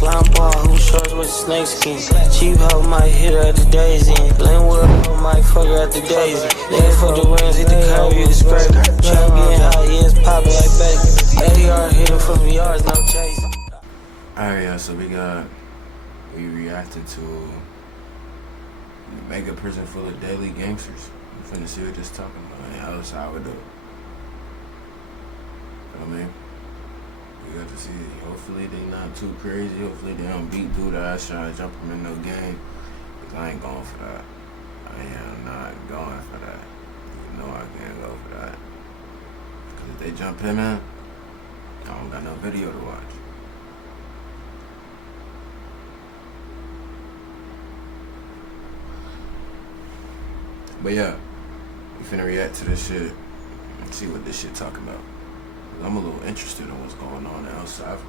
Slime ball, who shorts with snake skin. Cheap hoe might hit her at the daisy. Blame with hoe might fuck her at the daisy. Nigga fuck the rims, hit the curb, you can scrape. Trap getting hot, yeah, it's poppin' like bacon. AR hitting from yards, no chase. Alright, y'all, so we reacted to the mega prison full of deadly gangsters. We finna see what this talking about in El Salvador. I mean, we got to see it. Hopefully they not too crazy. Hopefully they don't beat dude ass trying to jump him in no game. Cause I ain't going for that. I am not going for that. You know I can't go for that. Cause if they jump him in, I don't got no video to watch. But yeah, we finna react to this shit and see what this shit talking about. I'm a little interested in what's going on in El Salvador.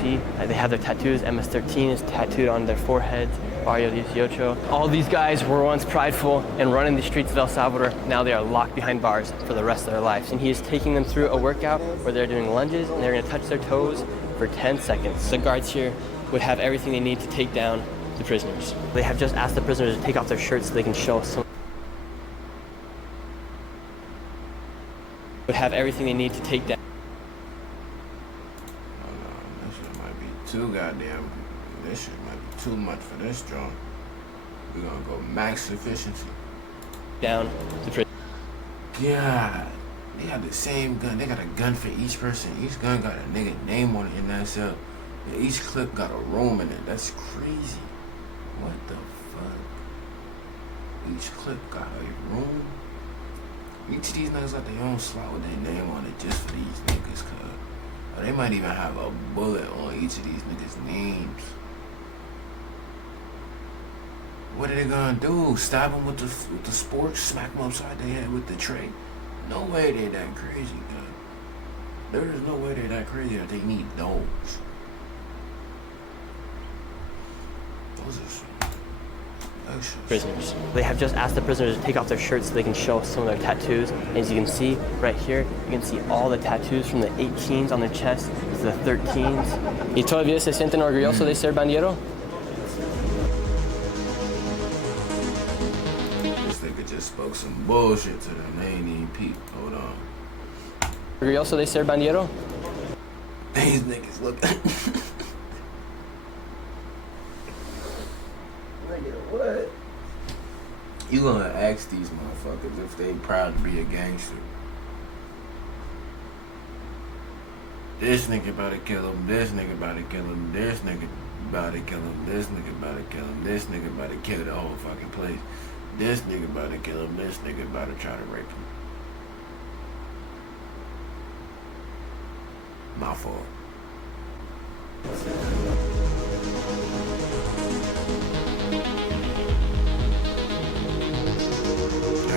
See, they have their tattoos. MS-13 is tattooed on their foreheads. Barrio 18. All these guys were once prideful and running the streets of El Salvador. Now they are locked behind bars for the rest of their lives. And he is taking them through a workout where they're doing lunges and they're gonna touch their toes for 10 seconds. The guards here would have everything they need to take down the prisoners. They have just asked the prisoners to take off their shirts so they can show some. Would have everything they need to take down. Oh no, this shit might be too goddamn. This shit might be too much for this drone. We're gonna go max efficiency. Down the prison. God, they got the same gun. They got a gun for each person. Each gun got a nigga name on it in that cell. And each clip got a room in it. That's crazy. What the fuck? Each clip got a room. Each of these niggas got their own slot with their name on it just for these niggas, cuz. Or they might even have a bullet on each of these niggas' names. What are they gonna do? Stab them with the sporks? Smack them upside their head with the tray? No way they that crazy, cuz. There is no way they that crazy that they need those. Those are prisoners. They have just asked the prisoners to take off their shirts so they can show some of their tattoos. As you can see right here, you can see all the tattoos from the 18s on their chest to the 13s. ¿Y todavía se sienten orgullosos de ser bandero? This nigga just spoke some bullshit to them. They ain't even peep. Hold on. ¿Orgulloso de ser bandero? These niggas look. What? You gonna ask these motherfuckers if they proud to be a gangster? This nigga about to kill him. This nigga about to kill him. This nigga about to kill him. This nigga about to kill him. This nigga about to kill the whole fucking place. This nigga about to kill him. This nigga about to try to rape him. My fault.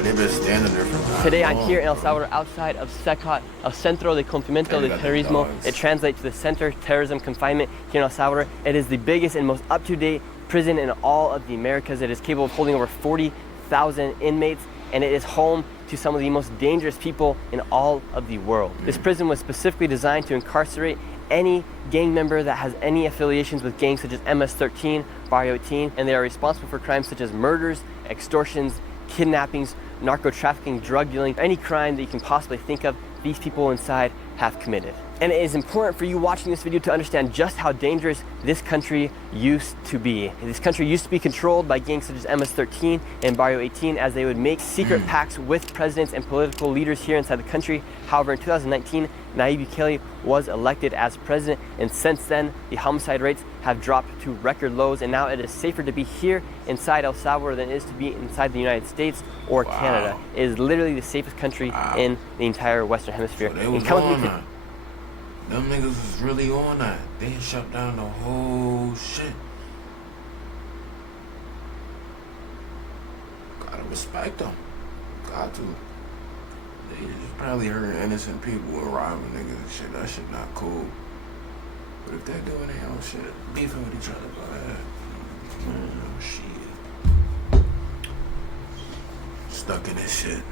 They've been standing there for Today I'm here in El Salvador outside of SECOT, El Centro de Confinamiento de Terrorismo. It translates to the Center of Terrorism Confinement here in El Salvador. It is the biggest and most up-to-date prison in all of the Americas. It is capable of holding over 40,000 inmates, and it is home to some of the most dangerous people in all of the world. This prison was specifically designed to incarcerate any gang member that has any affiliations with gangs such as MS-13, Barrio 18, and they are responsible for crimes such as murders, extortions, kidnappings, narco trafficking, drug dealing, any crime that you can possibly think of, these people inside have committed. And it is important for you watching this video to understand just how dangerous this country used to be. This country used to be controlled by gangs such as MS-13 and Barrio 18, as they would make secret pacts with presidents and political leaders here inside the country. However, in 2019, Nayib Bukele was elected as president, and since then, the homicide rates have dropped to record lows, and now it is safer to be here inside El Salvador than it is to be inside the United States or Canada. It is literally the safest country in the entire Western Hemisphere. So them niggas was really on that. They shut down the whole shit. Gotta respect them. Got to. They just probably hurting innocent people and robbing niggas and shit. That shit not cool. But if they're doing their own shit, beefing with each other, go ahead. Shit. Stuck in this shit.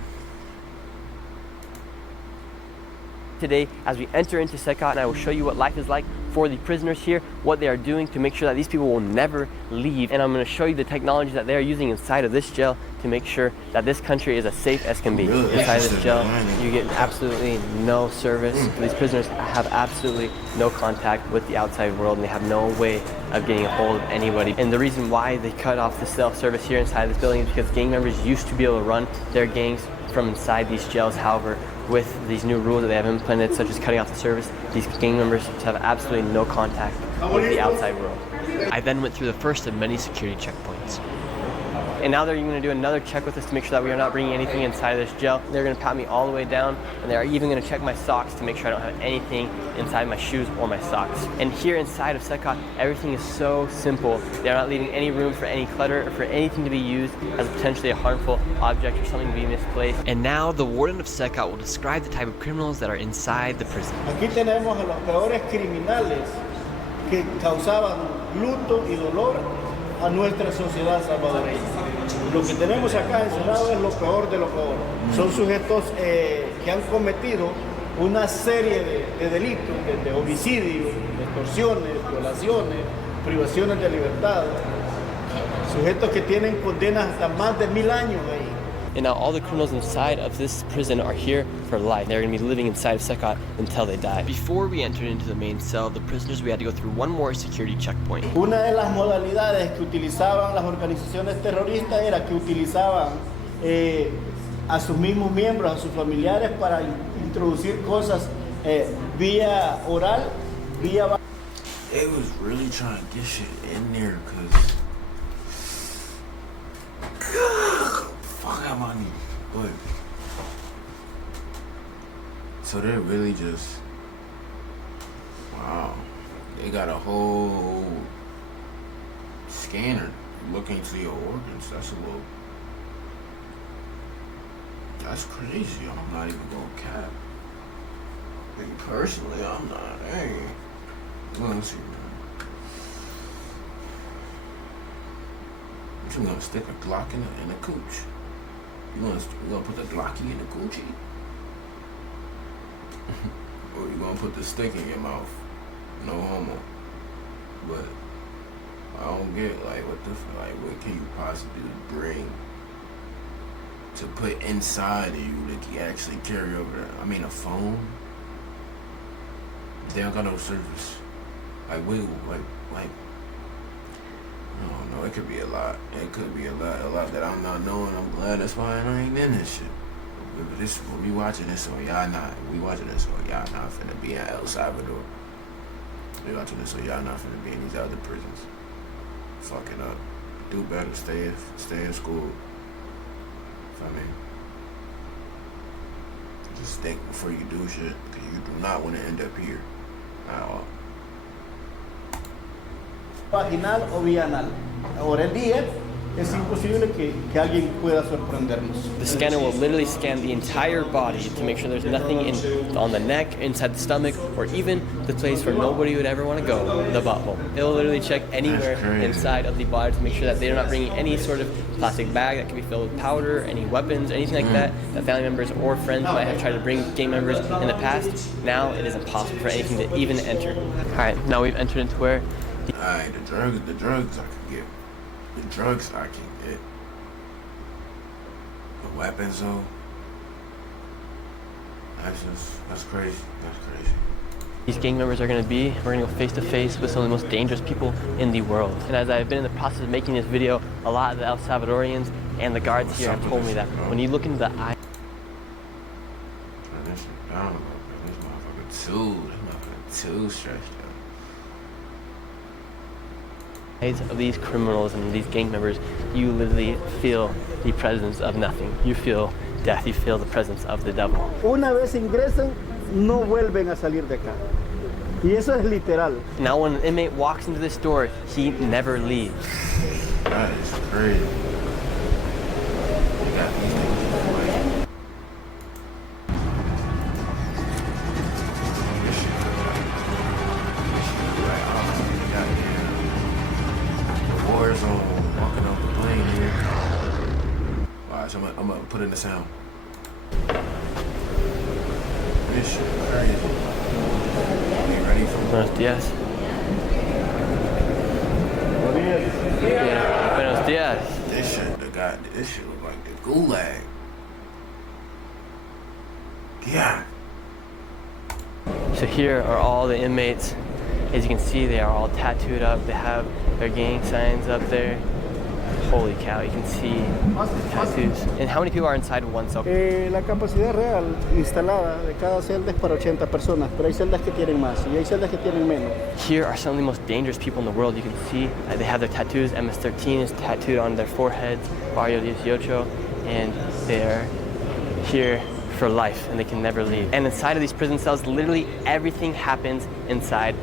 Today, as we enter into Secot, and I will show you what life is like for the prisoners here, what they are doing to make sure that these people will never leave. And I'm going to show you the technology that they are using inside of this jail to make sure that this country is as safe as can be. Inside this jail, you get absolutely no service. These prisoners have absolutely no contact with the outside world, and they have no way of getting a hold of anybody. And the reason why they cut off the self-service here inside this building is because gang members used to be able to run their gangs from inside these jails. However, with these new rules that they have implemented, such as cutting off the service, these gang members have absolutely no contact with the outside world. I then went through the first of many security checkpoints. And now they're going to do another check with us to make sure that we are not bringing anything inside of this jail. They're going to pat me all the way down, and they're even going to check my socks to make sure I don't have anything inside my shoes or my socks. And here inside of Secot, everything is so simple. They're not leaving any room for any clutter or for anything to be used as potentially a harmful object or something to be misplaced. And now the warden of Secot will describe the type of criminals that are inside the prison. Aquí tenemos a los peores criminales que causaban luto y dolor a nuestra sociedad salvadoreña. Lo que tenemos acá encerrado es lo peor de lo peor. Son sujetos que han cometido una serie de delitos, de homicidios, de extorsiones, violaciones, privaciones de libertad. Sujetos que tienen condenas hasta más de 1000 años ahí. And now all the criminals inside of this prison are here for life. They're going to be living inside of Secot until they die. Before we entered into the main cell, the prisoners, we had to go through one more security checkpoint. Una de las modalidades que utilizaban las organizaciones terroristas era que utilizaban a sus mismos miembros, a sus familiares, para introducir cosas vía oral, vía... They was really trying to get shit in there, cause fuck out my knee. But so they're really just, wow. They got a whole scanner looking to your organs. That's crazy. I'm not even gonna cap. Me personally, I'm not. Hey, let's see, man. You gonna stick a Glock in the cooch? You gonna put the Glocky in the coochie? Or you gonna put the stick in your mouth? No homo. But I don't get what can you possibly bring to put inside of you that you actually carry over there? I mean, a phone? They don't got no service. Like, I don't know, it could be a lot. It could be a lot that I'm not knowing. I'm glad that's why I ain't in this shit. But we watching this, so y'all not. We watching this, so y'all not finna be in El Salvador. We watching this, so y'all not finna be in these other prisons. Fucking up. Do better. Stay in school. I mean, just think before you do shit, because you do not want to end up here at all. Vaginal o vía anal. Ahora el día es imposible que alguien pueda sorprendernos. The scanner will literally scan the entire body to make sure there's nothing on the neck, inside the stomach, or even the place where nobody would ever want to go, the butthole. It'll literally check anywhere inside of the body to make sure that they're not bringing any sort of plastic bag that can be filled with powder, any weapons, anything like that family members or friends might have tried to bring gang members in the past. Now it is impossible for anything to even enter. Alright, now we've entered into where Alright, the drugs I can get. The drugs I can get. The weapons though. That's crazy. That's crazy. these gang members are going to be. We're going to go face to face with some of the most dangerous people in the world. And as I've been in the process of making this video, a lot of the El Salvadorians and the guards here have told me that when you look into the eye, Turn this shit down a little bit. This motherfucker too stretched out. of these criminals and these gang members, you literally feel the presence of nothing. You feel death. You feel the presence of the devil. Una vez ingresan, no vuelven a salir de acá. Y eso es literal. Now when an inmate walks into this door, he never leaves. That is crazy. They got these niggas like this shit like, oh, goddamn. The war zone walking off the plane here. Alright, so I'm gonna put in the sound. This This shit crazy. You ready for Buenos dias. Yeah. Buenos dias. this shit? This shit look like the gulag. Yeah. So here are all the inmates. As you can see, they are all tattooed up. They have their gang signs up there. Holy cow, you can see tattoos. And how many people are inside of one cell? La capacidad real instalada de cada celda es para 80 personas, pero hay celdas que tienen más y hay celdas que tienen menos. Here are some of the most dangerous people in the world. You can see they have their tattoos. MS-13 is tattooed on their foreheads, Barrio 18, and they're here for life and they can never leave. And inside of these prison cells, literally everything happens inside.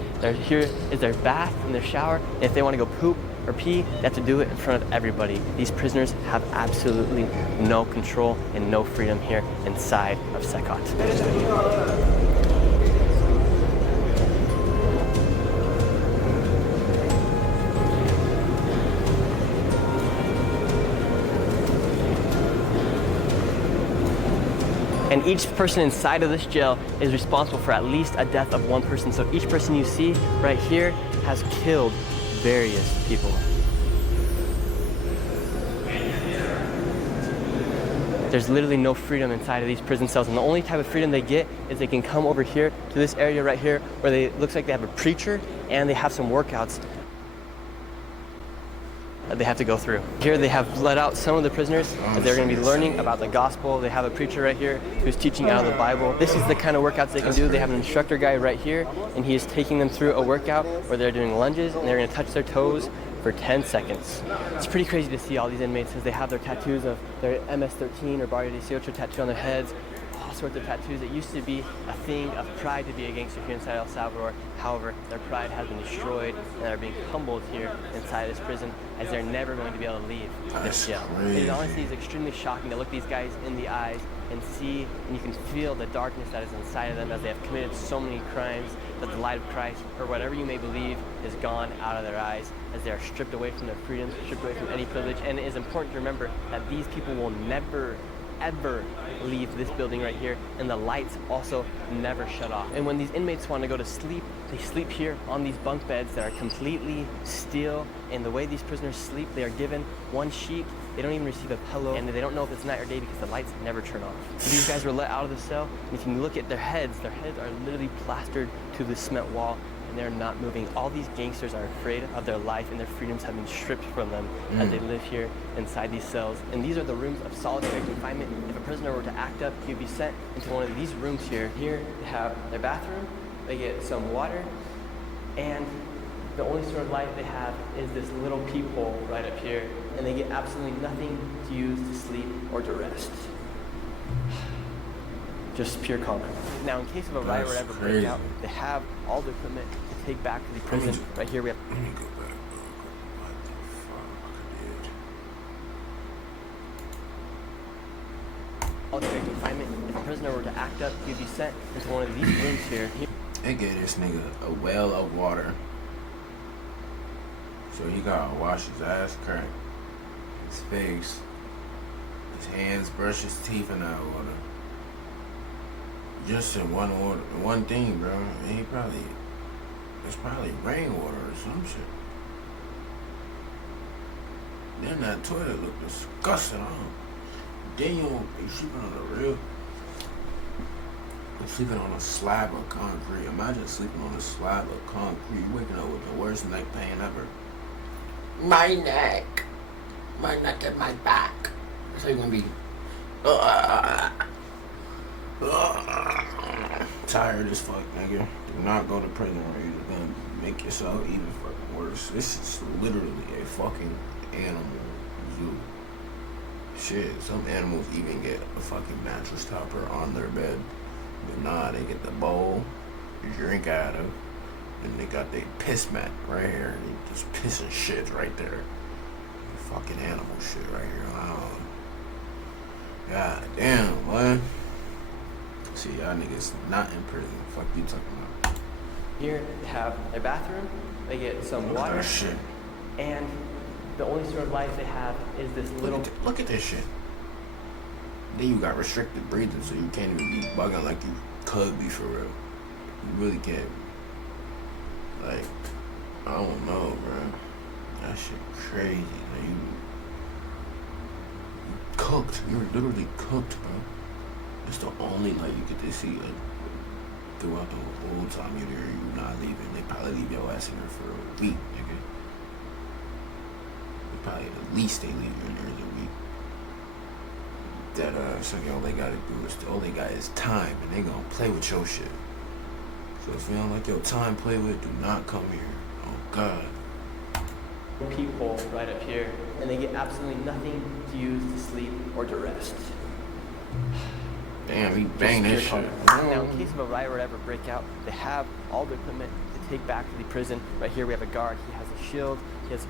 Here is their bath and their shower. And if they want to go poop or pee, they have to do it in front of everybody. These prisoners have absolutely no control and no freedom here inside of Secot. And each person inside of this jail is responsible for at least a death of one person. So each person you see right here has killed various people. There's literally no freedom inside of these prison cells, and the only type of freedom they get is they can come over here to this area right here where looks like they have a preacher and they have some workouts that they have to go through. Here they have let out some of the prisoners that they're going to be learning about the gospel. They have a preacher right here who's teaching out of the Bible. This is the kind of workouts they can do. They have an instructor guy right here, and he is taking them through a workout where they're doing lunges and they're going to touch their toes for 10 seconds. It's pretty crazy to see all these inmates as they have their tattoos of their MS-13 or Barrio 18 tattoo on their heads. All sorts of tattoos. It used to be a thing of pride to be a gangster here inside El Salvador. However, their pride has been destroyed and they're being humbled here inside this prison as they're never going to be able to leave this jail. It honestly is extremely shocking to look these guys in the eyes and see, and you can feel the darkness that is inside of them as they have committed so many crimes that the light of Christ, or whatever you may believe, is gone out of their eyes as they are stripped away from their freedoms, stripped away from any privilege. And it is important to remember that these people will never ever leave this building right here, and the lights also never shut off. And when these inmates want to go to sleep, they sleep here on these bunk beds that are completely still. And the way these prisoners sleep, they are given one sheet. They don't even receive a pillow, and they don't know if it's night or day because the lights never turn off. So these guys were let out of the cell, and if you look at their heads are literally plastered to the cement wall, and they're not moving. All these gangsters are afraid of their life, and their freedoms have been stripped from them as they live here inside these cells. And these are the rooms of solitary confinement. If a prisoner were to act up, he'd be sent into one of these rooms here. Here they have their bathroom, they get some water, and the only sort of life they have is this little peephole right up here, and they get absolutely nothing to use to sleep or to rest. Just pure concrete. Now, in case of a riot or whatever breakout, they have all the equipment to take back to the prison. Right here we have. Let me go back. What the fuck, dude? Solitary confinement. If a prisoner were to act up, he'd be sent into one of these rooms here. They gave this nigga a well of water, so he gotta wash his ass, crack his face, his hands, brush his teeth in that water. Just in one thing, bro. And it's probably rainwater or some shit. Then that toilet looked disgusting. Then you sleeping on the real. I'm sleeping on a slab of concrete. Imagine sleeping on a slab of concrete. You waking up with the worst neck pain ever. My neck and my back. So you're gonna be tired as fuck, nigga. Do not go to prison or you're gonna make yourself even fucking worse. This is literally a fucking animal zoo. Shit, some animals even get a fucking mattress topper on their bed. But nah, they get the bowl to drink out of, and they got their piss mat right here. They just pissing shit right there. Fucking animal shit right here. Wow. God damn, boy. See, y'all niggas not in prison. Fuck you talking about. Here they have their bathroom, they get some water, shit. and the only sort of life they have is this little. Look at this shit. Then you got restricted breathing, so you can't even be bugging like you could be for real. You really can't. Like, I don't know, bro. That shit crazy. Like, you cooked. You were literally cooked, bro. It's the only light you get to see throughout the whole time you're there. You not leaving. They probably leave your ass in there for a week, nigga. Probably at least they leave you in there a week. That so all they gotta do is all they got is time, and they gonna play with your shit. So if you don't like your time play with, do not come here. Oh God. Peephole right up here, and they get absolutely nothing to use to sleep or to rest. Damn, he banged this shit. Now, in case of a riot or whatever breakout, they have all the equipment to take back to the prison. Right here, we have a guard. He has a shield. He has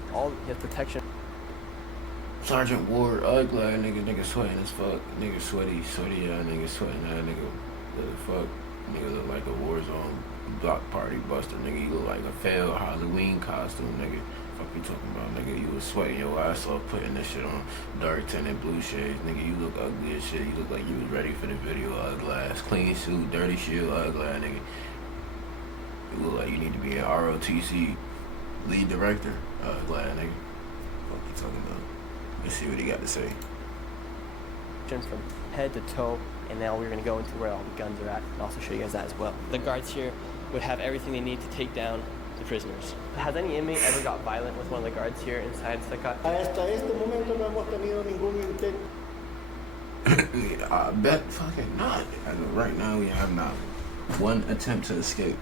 protection. Sergeant Ward, ugly nigga sweating as fuck. Nigga sweaty, nigga sweating nigga. What the fuck? Nigga look like a war zone block party buster. Nigga, you look like a failed Halloween costume, nigga. Fuck you talking about, nigga? You was sweating your ass off putting this shit on. Dark tinted blue shades, nigga. You look ugly as shit. You look like you was ready for the video. Ugly ass, clean suit, dirty shield, ugly ass, nigga. You look like you need to be an ROTC lead director. Ugly ass, nigga. Fuck you talking about? Let's see what he got to say. From head to toe, and now we're going to go into where all the guns are at and also show you guys that as well. The guards here would have everything they need to take down the prisoners. Has any inmate ever got violent with one of the guards here inside Secot? Hasta este momento no hemos tenido ningún intento. I bet fucking not. As of right now, we have not one attempt to escape.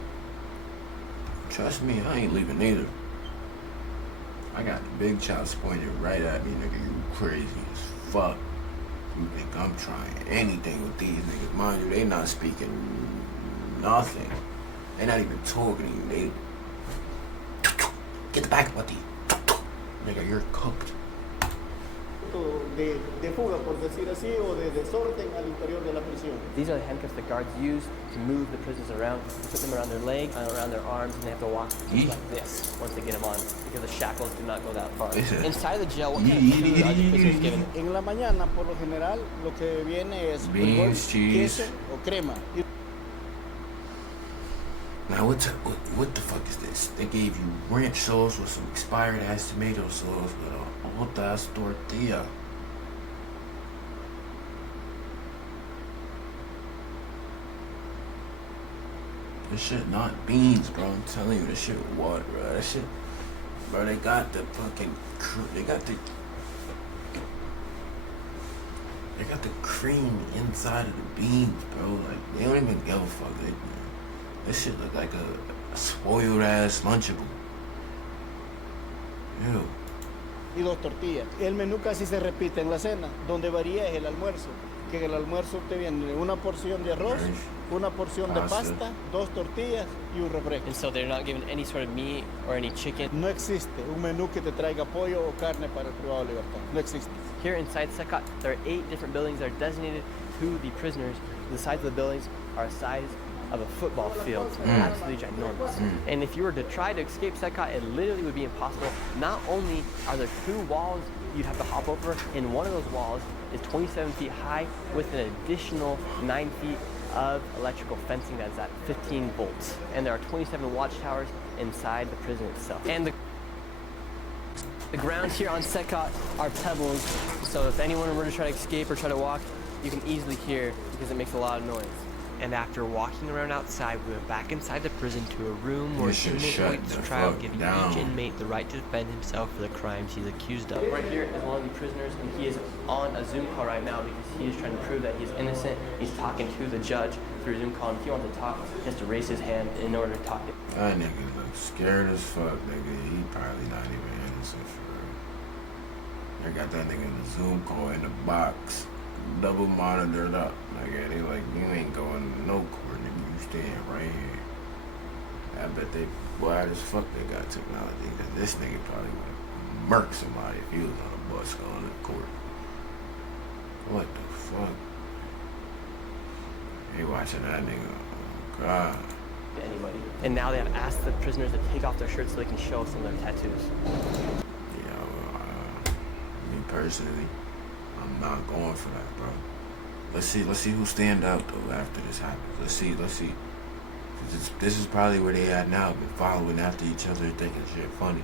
Trust me, I ain't leaving either. I got the big chops pointed right at me, nigga. You crazy as fuck. You think I'm trying anything with these niggas? Mind you, they not speaking nothing. They not even talking to you. They get the back, buddy. Nigga, you're cooked. De fuga, por decir así, o de desorden al interior de la prisión. These are the handcuffs the guards use to move the prisoners around. They put them around their legs, around their arms, and they have to walk just like this once they get them on, because the shackles do not go that far. Inside the jail, what kind of food are the prisoners given? En la mañana, por lo general, lo que viene es beans, cheese, queso o crema. Now what the fuck is this? They gave you ranch sauce with some expired ass tomato sauce with a hot ass tortilla. This shit not beans, bro. I'm telling you, this shit what, bro? That shit, bro. They got the fucking, they got the cream inside of the beans, bro. Like they don't even give a fuck. This shit look like a spoiled ass Lunchable. Ew. Y 2 tortillas. El menú casi se repite en la cena. Donde varía es el almuerzo. Que en el almuerzo te viene una porción de arroz, una porción de pasta, 2 tortillas y un refresco. And so they're not given any sort of meat or any chicken. No existe un menú que te traiga pollo o carne para el privado de libertad. No existe. Here inside Secot, there are 8 different buildings that are designated to the prisoners. The sides of the buildings are a size of a football field. Absolutely ginormous. And if you were to try to escape Secot, it literally would be impossible. Not only are there 2 walls you'd have to hop over, and one of those walls is 27 feet high with an additional 9 feet of electrical fencing that's at 15 volts. And there are 27 watchtowers inside the prison itself. And the grounds here on Secot are pebbles, so if anyone were to try to escape or try to walk, you can easily hear because it makes a lot of noise. And after walking around outside, we went back inside the prison to a room where inmate awaits trial, giving each inmate the right to defend himself for the crimes he's accused of. Right here is one of the prisoners, and he is on a Zoom call right now because he is trying to prove that he's innocent. He's talking to the judge through Zoom call, and if he wants to talk, he has to raise his hand in order to talk. That nigga looks scared as fuck, nigga. He probably not even innocent for real. They got that nigga in the Zoom call in the box, double monitored up. Nigga, they like, you ain't going to no court, nigga. You staying right here. I bet they wide as fuck they got technology, because this nigga probably would have murked somebody if he was on a bus going to court. What the fuck? They watching that nigga. Oh, God. Anybody. And now they have asked the prisoners to take off their shirts so they can show some of their tattoos. Me personally, I'm not going for that, bro. Let's see who stand out though after this happens. Let's see. This is probably where they at now, been following after each other, thinking shit funny.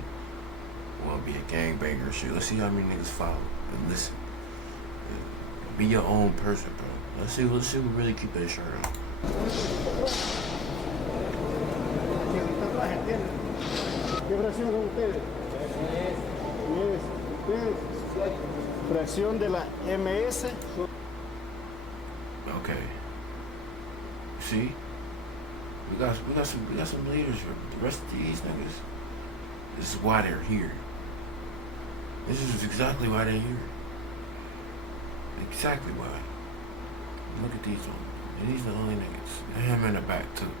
Wanna be a gangbanger shit. Let's see how many niggas follow and listen. Be your own person, bro. Let's see who really keep that shirt on. ¿Qué fracción son ustedes? Fracción de la MS. Okay. See? We got some leaders. The rest of these niggas. This is why they're here. This is exactly why they're here. Exactly why. Look at these ones. And these are the only niggas. And him in the back too.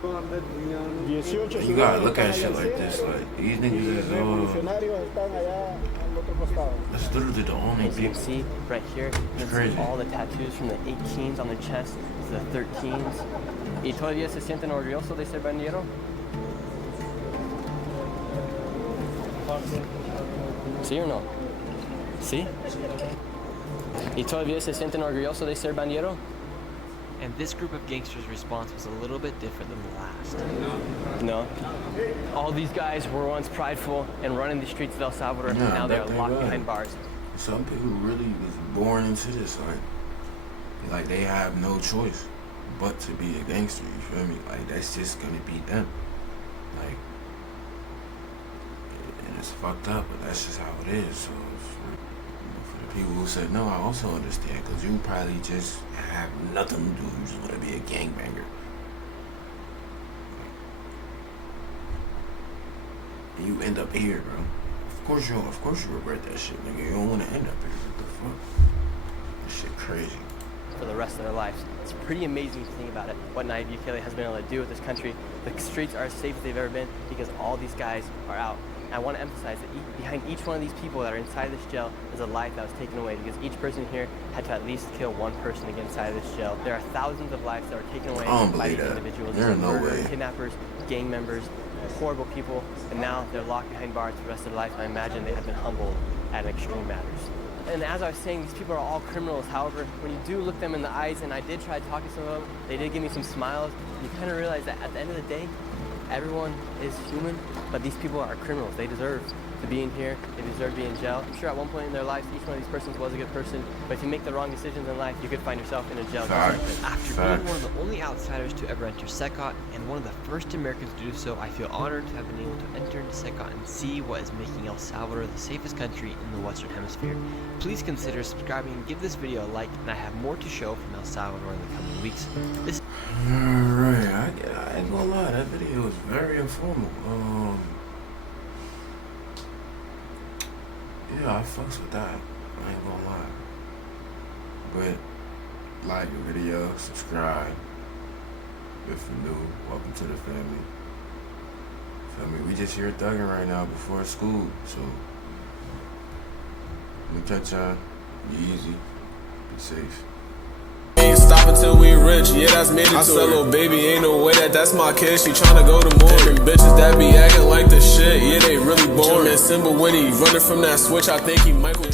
You gotta look at shit like this. Like these niggas is that's literally the only As you people. can see right here, you can see all the tattoos from the 18s on their chest to the 13s. ¿Y todavía se sienten orgullosos de ser bandero? ¿Sí o no? ¿Sí? ¿Y todavía se sienten orgullosos de ser bandero? And this group of gangsters' response was a little bit different than the last. No. All these guys were once prideful and running the streets of El Salvador, and now they are locked behind bars. Some people really was born into this, like they have no choice but to be a gangster, you feel me? Like that's just gonna be them. Like, and it's fucked up, but that's just how it is. So for the people who said no, I also understand, because you probably just have nothing to do. You just want to be a gangbanger. And you end up here, bro. Of course you regret that shit, nigga. You don't want to end up here. What the fuck? This shit crazy. For the rest of their lives. It's pretty amazing to think about it, what Nayib Bukele has been able to do with this country. The streets are as safe as they've ever been because all these guys are out. And I want to emphasize that behind each one of these people that are inside this jail is a life that was taken away, because each person here had to at least kill one person to get inside of this jail. There are thousands of lives that are taken away by these individuals. There are no way. Kidnappers, gang members, horrible people, and now they're locked behind bars for the rest of their life. I imagine they have been humbled at extreme matters. And as I was saying, these people are all criminals. However, when you do look them in the eyes, and I did try to talk to some of them, they did give me some smiles, you kind of realize that at the end of the day, everyone is human, but these people are criminals. They deserve to be in here. They deserve to be in jail. I'm sure at one point in their lives, each one of these persons was a good person, but if you make the wrong decisions in life, you could find yourself in a jail. After being one of the only outsiders to ever enter Secot and one of the first Americans to do so, I feel honored to have been able to enter into Secot and see what is making El Salvador the safest country in the Western Hemisphere. Please consider subscribing and give this video a like, and I have more to show from El Salvador in the coming weeks. Alright, I ain't gonna lie, that video was very informal. Yeah, I fucks with that. I ain't gonna lie. But like the video, subscribe. If you're new, welcome to the family. Feel me? We just here thugging right now before school, so we catch y'all. Be easy. Be safe. Ain't stop until we rich, yeah, that's mandatory. I said, little baby, ain't no way that's my kid. She tryna go to more. Them bitches that be acting like the shit, yeah, they really boring. Simba when he running from that switch, I think he Michael.